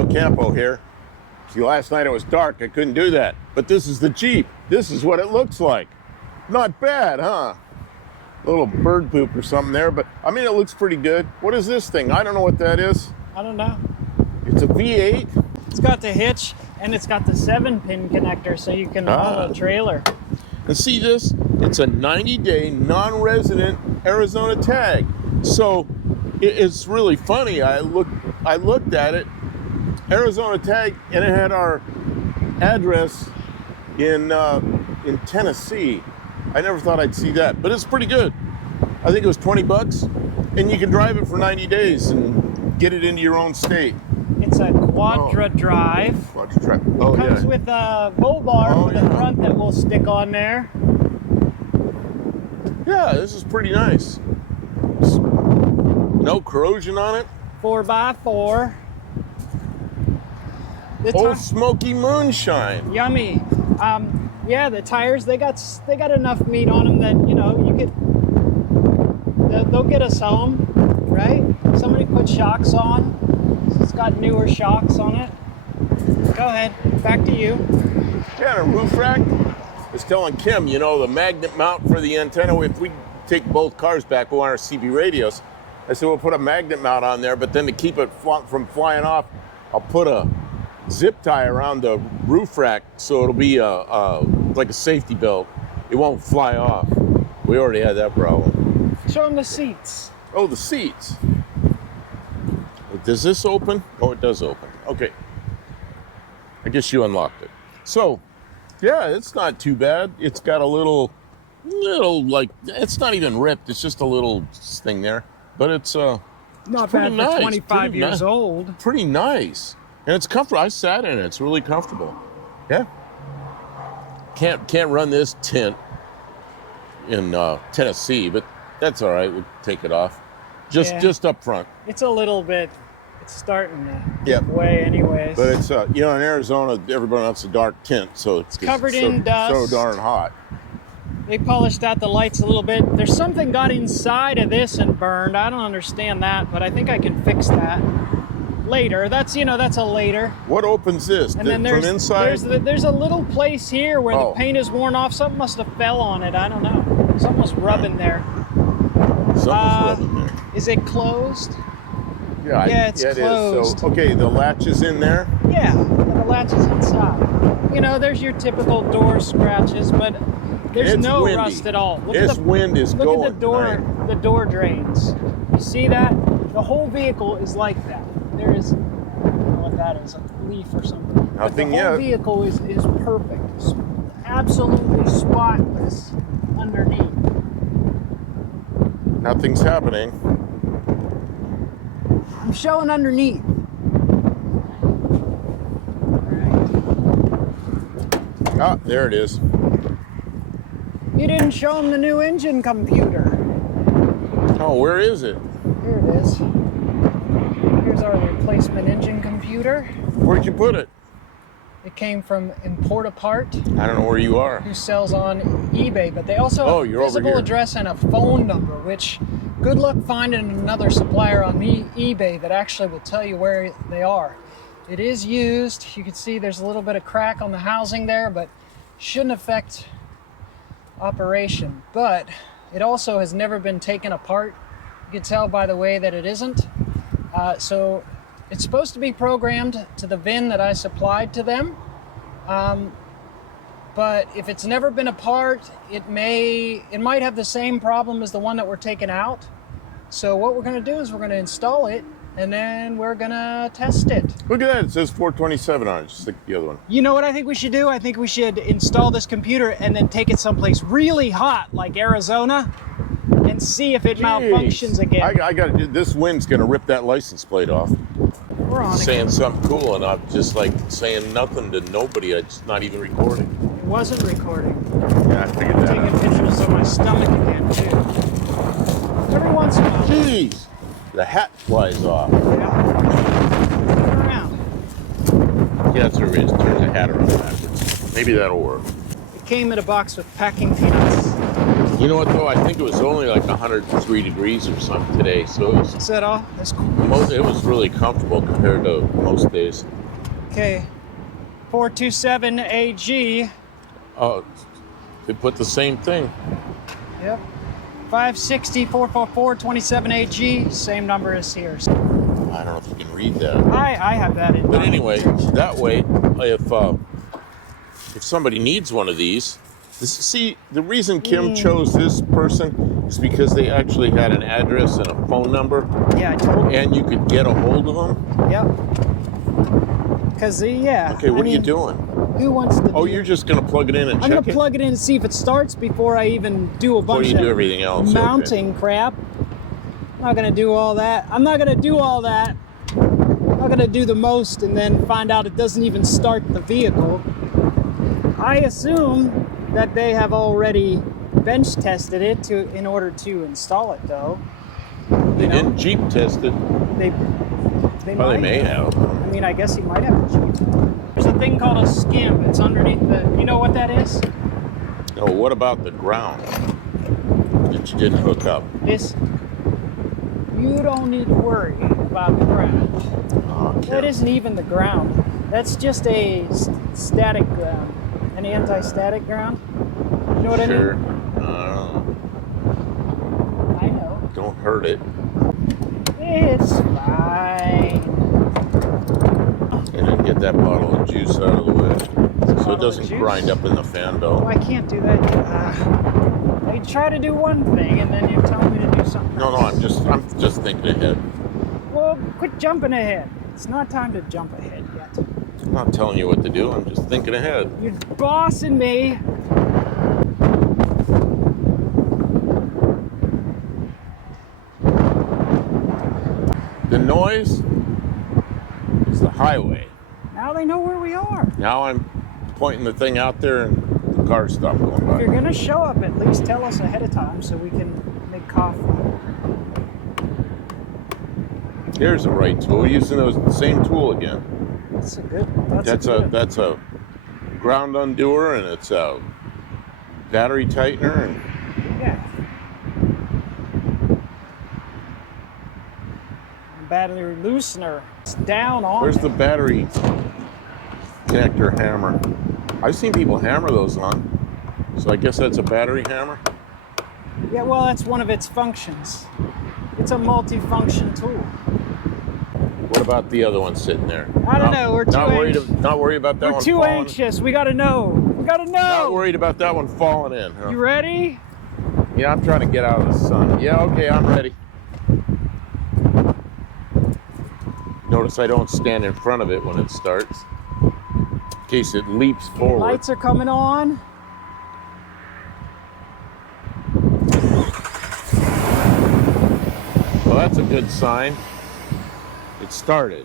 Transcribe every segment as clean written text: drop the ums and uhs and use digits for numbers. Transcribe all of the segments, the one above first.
El Campo here. See, last night it was dark. I couldn't do that. But this is the Jeep. This is what it looks like. Not bad, huh? A little bird poop or something there, but I mean, it looks pretty good. What is this thing? I don't know what that is. I don't know. It's a V8. It's got the hitch, and it's got the 7-pin connector, so you can haul a trailer. And see this? It's a 90-day non-resident Arizona tag. So it's really funny. I looked at it, Arizona tag, and it had our address in Tennessee. I never thought I'd see that, but it's pretty good. I think it was $20, and you can drive it for 90 days and get it into your own state. It's a Quadra drive. Quadra drive. It comes with a bull bar for the front that will stick on there. Yeah, this is pretty nice. No corrosion on it. 4x4. Old smoky moonshine. Yummy. Yeah, the tires, they got enough meat on them that, you know, they'll get us home, right? Somebody put shocks on. It's got newer shocks on it. Go ahead, back to you. Yeah, and a roof rack. I was telling Kim, you know, the magnet mount for the antenna, if we take both cars back, we'll want our CB radios. I said, we'll put a magnet mount on there, but then to keep it from flying off, I'll put a zip tie around the roof rack so it'll be like a safety belt. It won't fly off. We already had that problem. Show them the seats. Oh, the seats. Does this open? Oh, it does open. Okay. I guess you unlocked it. So, yeah, it's not too bad. It's got a little like, it's not even ripped. It's just a little thing there. But it's not bad for 25 years old. Pretty nice. And it's comfortable. I sat in it. It's really comfortable. Yeah. Can't run this tint in Tennessee, but that's all right. We'll take it off. Just up front. It's a little bit. It's starting to give way, anyways. But it's you know, in Arizona, everybody wants a dark tint, so it's covered in dust. So darn hot. They polished out the lights a little bit. There's something got inside of this and burned. I don't understand that, but I think I can fix that later. That's a later. What opens this? And then from inside? There's a little place here where the paint is worn off. Something must have fell on it. I don't know. Something was rubbing there. Something's rubbing there. Is it closed? Yeah, it's closed. It is. So, okay, the latch is in there? Yeah, the latch is inside. You know, there's your typical door scratches, but there's no windy. rust at all. Wind is going. Look at the door drains. You see that? The whole vehicle is like that. There is, I don't know what that is, a leaf or something. Nothing yet. The whole vehicle is perfect. It's absolutely spotless underneath. Nothing's happening. I'm showing underneath. All right. Ah, there it is. You didn't show him the new engine computer. Oh, where is it? Here it is. Here's our replacement engine computer. Where'd you put it? It came from Import a Part. I don't know where you are. Who sells on eBay, but they also have a physical address and a phone number, which good luck finding another supplier on eBay that actually will tell you where they are. It is used. You can see there's a little bit of crack on the housing there, but shouldn't affect operation. But it also has never been taken apart. You can tell by the way that it isn't. So it's supposed to be programmed to the VIN that I supplied to them. But if it's never been apart, it might have the same problem as the one that we're taking out. So what we're going to do is we're going to install it, and then we're going to test it. Look at that. It says 427 on it, just like the other one. You know what I think we should do? I think we should install this computer and then take it someplace really hot, like Arizona, and see if it malfunctions again. I got to do this. Wind's going to rip that license plate off. We're on saying something cool, and I'm just like saying nothing to nobody. It's not even recording. It wasn't recording. Yeah, I figured that taking out. Pictures of my stomach again, too. Every once in a while. Jeez, the hat flies off. Yeah. Turn around. Yeah, that's what it is. Turn the hat around backwards. Maybe that'll work. It came in a box with packing peanuts. You know what, though? I think it was only like 103 degrees or something today, so it was... Is that all? That's cool. it was really comfortable compared to most days. Okay, 427AG. Oh, they put the same thing. Yep. 560 444 27AG, same number as here. I don't know if you can read that. I have that in. But anyway, that way, if somebody needs one of these, see, the reason Kim chose this person is because they actually had an address and a phone number. Yeah, I told her. And you could get a hold of them. Yep. Because, yeah. Okay, what are you doing? Who wants to? Oh, you're just going to plug it in and check it? I'm going to plug it in and see if it starts before I even do a bunch of everything else. Mounting crap. I'm not going to do all that. I'm not going to do all that. I'm not going to do the most and then find out it doesn't even start the vehicle. I assume that they have already bench tested it in order to install it, though. They didn't Jeep test it. They may have. I mean, I guess he might have a Jeep. There's a thing called a skim. It's underneath the. You know what that is? No. What about the ground that you didn't hook up? This. You don't need to worry about the ground. Okay. That isn't even the ground. That's just a static ground. An anti-static ground. You know what I mean? Sure. I know. Don't hurt it. It's fine. And then get that bottle of juice out of the way so it doesn't grind up in the fan belt. Oh, I can't do that. I try to do one thing and then you tell me to do something No, else. I'm just thinking ahead. Well, quit jumping ahead. It's not time to jump ahead yet. I'm not telling you what to do. I'm just thinking ahead. You're bossing me. The noise is the highway. Now they know where we are. Now I'm pointing the thing out there and the cars stop going by. If you're gonna show up, at least tell us ahead of time so we can make coffee. Here's the right tool. Using the same tool again. That's a good. That's a ground undoer and it's a battery tightener and yeah. Battery loosener. It's down on. Where's the battery connector hammer? I've seen people hammer those on. So I guess that's a battery hammer? Yeah, well, that's one of its functions. It's a multi-function tool. What about the other one sitting there? I don't know. We're too anxious. Not worried about that one. We're too falling. anxious. We gotta know. We gotta know. Not worried about that one falling in. Huh? You ready? Yeah, I'm trying to get out of the sun. Yeah, okay, I'm ready. Notice I don't stand in front of it when it starts, in case it leaps forward. Lights are coming on. Well, that's a good sign. It started.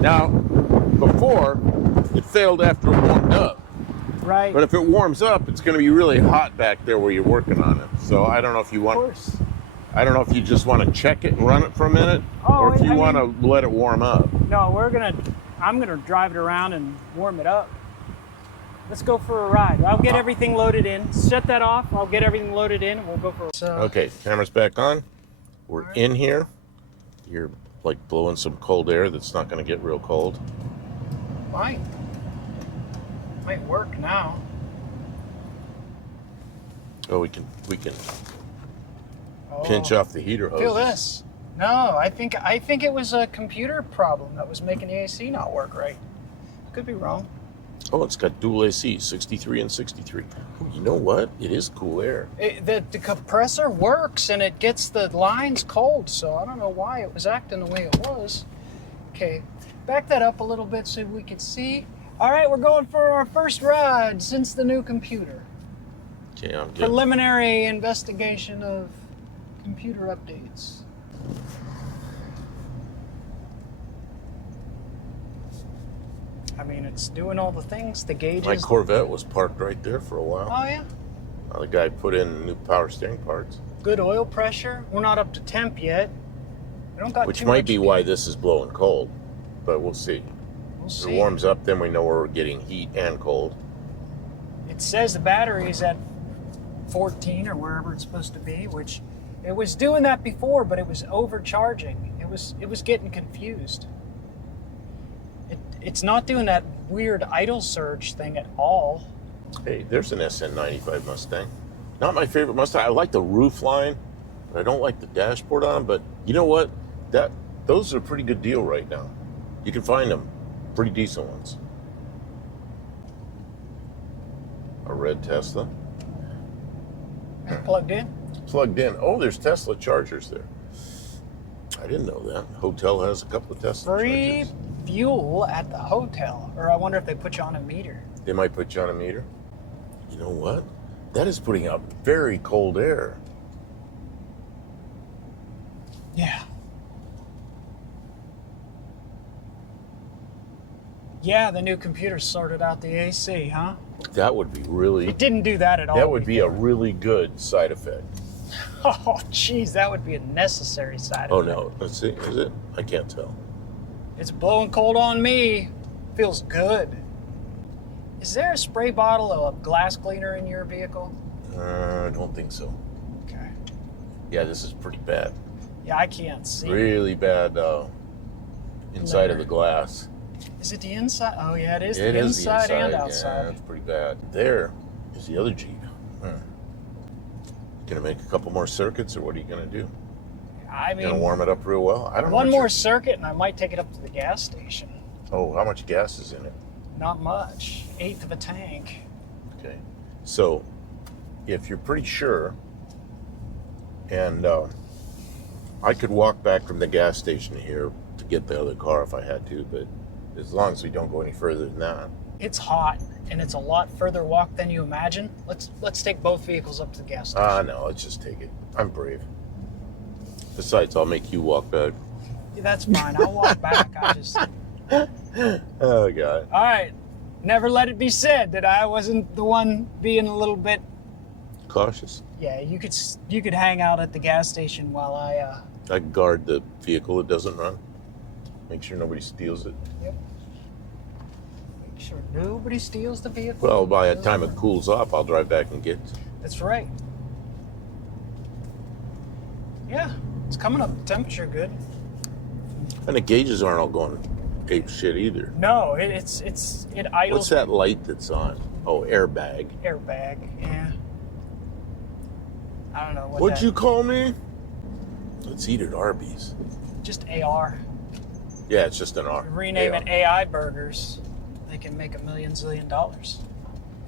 Now, before, it failed after it warmed up. Right. But if it warms up, it's going to be really hot back there where you're working on it. So I don't know if you want. Of course. I don't know if you just want to check it and run it for a minute, or if you want to let it warm up. No, I'm gonna drive it around and warm it up. Let's go for a ride. I'll get everything loaded in. Shut that off. I'll get everything loaded in, and we'll go for. Okay, camera's back on. We're in here. You're like blowing some cold air that's not going to get real cold. Might work now. Oh, we can pinch off the heater hose. Feel this? No, I think it was a computer problem that was making the AC not work right. Could be wrong. Oh, it's got dual AC, 63 and 63. Oh, you know what? It is cool air. The compressor works and it gets the lines cold, so I don't know why it was acting the way it was. Okay, back that up a little bit so we can see. All right, we're going for our first ride since the new computer. Okay, I'm good. Preliminary investigation of computer updates. I mean, it's doing all the things. The gauges. My Corvette was parked right there for a while. Oh, yeah? The guy put in new power steering parts. Good oil pressure. We're not up to temp yet. We don't got Which might be why this is blowing cold, but we'll see. We'll If see. it warms up, then we know we're getting heat and cold. It says the battery is at 14 or wherever it's supposed to be, which it was doing that before, but it was overcharging. It was getting confused. It's not doing that weird idle surge thing at all. Hey, there's an SN95 Mustang. Not my favorite Mustang. I like the roof line, but I don't like the dashboard on them. But you know what? Those are a pretty good deal right now. You can find them, pretty decent ones. A red Tesla. Plugged in? Plugged in. Oh, there's Tesla chargers there. I didn't know that. Hotel has a couple of Tesla Free chargers. fuel at the hotel. Or I wonder if they put you on a meter. They might put you on a meter. You know what? That is putting out very cold air. Yeah. Yeah, the new computer sorted out the AC, huh? That would be really... It didn't do that at all. That would be a really good side effect. Oh, geez, that would be a necessary side effect. Oh, no. Let's see. Is it? I can't tell. It's blowing cold on me. Feels good. Is there a spray bottle of glass cleaner in your vehicle? I don't think so. Okay. Yeah, this is pretty bad. Yeah, I can't see. Really bad inside of the glass. Is it the inside? Oh, yeah, it is. It the is inside the inside and outside. Yeah, it's pretty bad. There is the other Jeep. Gonna make a couple more circuits, or what are you gonna do? I mean, gonna warm it up real well? I don't know. One more circuit, and I might take it up to the gas station. Oh, how much gas is in it? Not much. 1/8 of a tank. Okay. So, if you're pretty sure, and I could walk back from the gas station here to get the other car if I had to, but as long as we don't go any further than that. It's hot, and it's a lot further walk than you imagine. Let's take both vehicles up to the gas station. No, let's just take it. I'm brave. Besides, I'll make you walk back. Yeah, that's fine. I'll walk back. I just... Oh, God. All right. Never let it be said that I wasn't the one being a little bit... Cautious. Yeah, you could hang out at the gas station while I guard the vehicle that doesn't run. Make sure nobody steals it. Yep. Make sure nobody steals the vehicle. Well, by the time it cools off, I'll drive back and get it. That's right. Yeah, it's coming up. Temperature good. And the gauges aren't all going ape shit either. No, it idles. What's that light that's on? Oh, airbag. Airbag, yeah. I don't know what What'd you call me? Let's eat at Arby's. Just AR. Yeah, it's just an R. Rename it AI Burgers. They can make $1 zillion.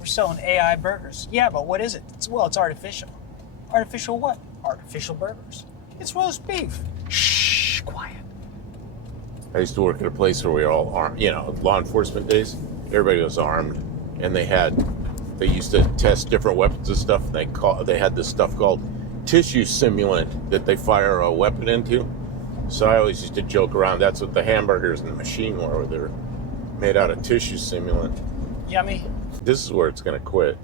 We're selling AI burgers. Yeah, but what is it? It's artificial. Artificial what? Artificial burgers. It's roast beef. Shh, quiet. I used to work at a place where we were all armed. You know, law enforcement days. Everybody was armed, and they used to test different weapons and stuff. And they had this stuff called tissue simulant that they fire a weapon into. So I always used to joke around. That's what the hamburgers in the machine were. They're made out of tissue simulant. Yummy. This is where it's going to quit.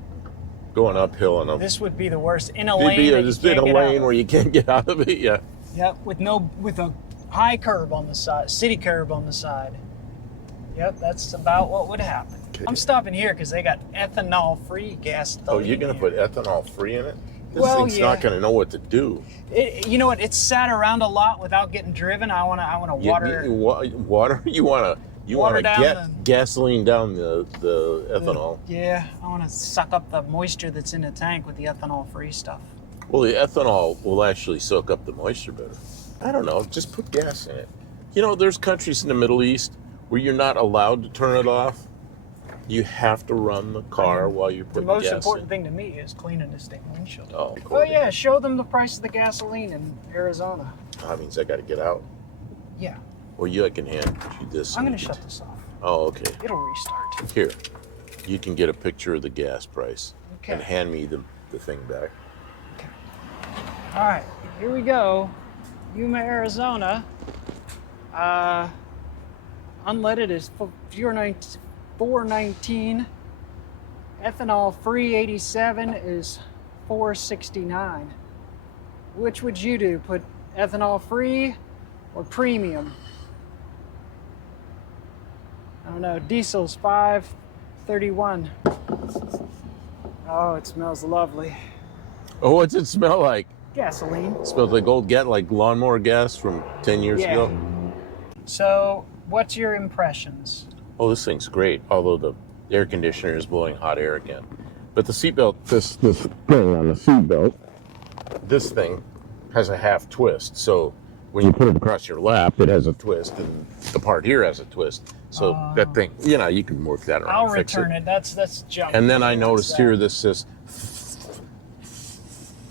Going uphill and up. This would be the worst. In a lane where you can't get out of it. Yeah. Yep. With a high curb on the side, city curb on the side. Yep, that's about what would happen. Okay. I'm stopping here because they got ethanol-free gas. Oh, you're going to put ethanol-free in it? This thing's not going to know what to do. You know what? It's sat around a lot without getting driven. I want to water. Water? You want to get gasoline down the ethanol? Yeah, I want to suck up the moisture that's in the tank with the ethanol-free stuff. Well, the ethanol will actually soak up the moisture better. I don't know. Just put gas in it. You know, there's countries in the Middle East where you're not allowed to turn it off. You have to run the car while you're putting gas in. The most important thing to me is cleaning this thing windshield. Oh yeah, show them the price of the gasoline in Arizona. That means I got to get out. Yeah. Well, I can hand you this. I'm going to shut this off. Oh, okay. It'll restart. Here, you can get a picture of the gas price. Okay. And hand me the thing back. Okay. All right, here we go. Yuma, Arizona. Unleaded is $4.19. Ethanol free 87 is $4.69. Which would you do? Put ethanol free or premium? I don't know. Diesel's $5.31. Oh, it smells lovely. Oh, what's it smell like? Gasoline. It smells like old like lawnmower gas from 10 years ago. So, what's your impressions? Oh, this thing's great, although the air conditioner is blowing hot air again. But the seatbelt, this thing on the seatbelt, this thing has a half twist. So when you put it across your lap, it has a twist, and the part here has a twist. So that thing, you know, you can work that around. I'll return it. That's junk. And then I noticed here this says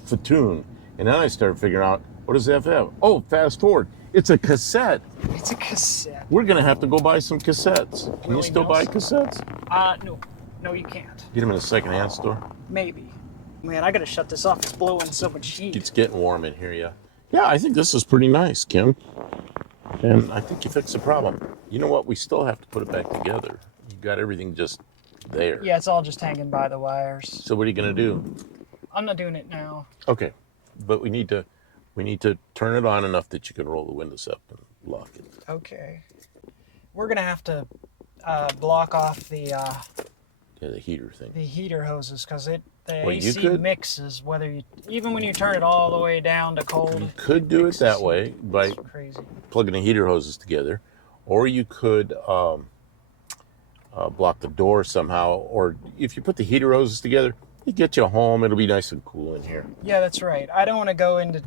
Fatoon. And then I started figuring out, what does that have? Oh, fast forward. It's a cassette. It's a cassette. We're going to have to go buy some cassettes. Can you still buy cassettes? No. No, you can't. Get them in a secondhand store? Maybe. Man, I got to shut this off. It's blowing so much heat. It's getting warm in here, yeah. Yeah, I think this is pretty nice, Kim. And I think you fixed the problem. You know what? We still have to put it back together. You got everything just there. Yeah, it's all just hanging by the wires. So what are you going to do? I'm not doing it now. Okay. But we need to turn it on enough that you can roll the windows up and lock it. Okay. We're going to have to block off the heater thing. The heater hoses, because the AC mixes even when you turn it all the way down to cold. You could do it that way by plugging the heater hoses together, or you could block the door somehow. Or if you put the heater hoses together, you get you home. It'll be nice and cool in here. Yeah, that's right. I don't want to go into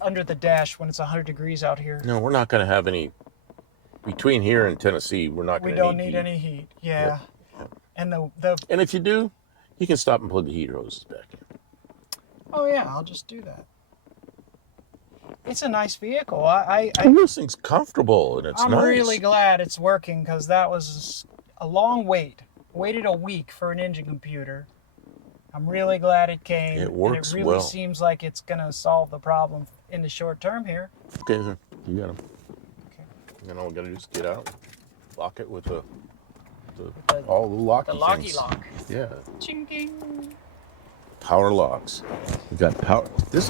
under the dash when it's 100 degrees out here. No, we're not going to have any between here and Tennessee. We're not going to. We don't need any heat. Yeah. Yep. And and if you do, you can stop and plug the heater hoses back in. Oh yeah, I'll just do that. It's a nice vehicle. This thing's comfortable and it's nice. I'm really glad it's working, because that was a long wait. Waited a week for an engine computer. I'm really glad it came. It works well. And it really seems like it's going to solve the problem in the short term here. Okay, then. You got them. Okay. And all we got to do is get out, lock it with all the locky things. Lock. Yeah. Ching-ging. Power locks. We got power. This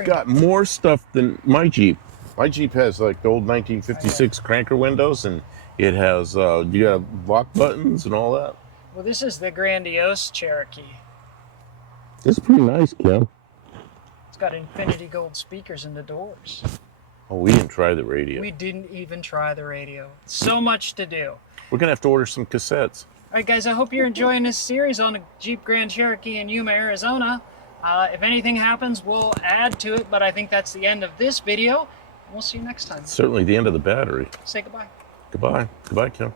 got more stuff than my Jeep. My Jeep has like the old 1956 cranker windows, and it has you got lock buttons and all that. Well, this is the grandiose Cherokee. It's pretty nice, Kim. It's got infinity gold speakers in the doors. Oh, we didn't try the radio. We didn't even try the radio. So much to do. We're going to have to order some cassettes. All right, guys, I hope you're enjoying this series on the Jeep Grand Cherokee in Yuma, Arizona. If anything happens, we'll add to it, but I think that's the end of this video. We'll see you next time. Certainly the end of the battery. Say goodbye. Goodbye. Goodbye, Kim.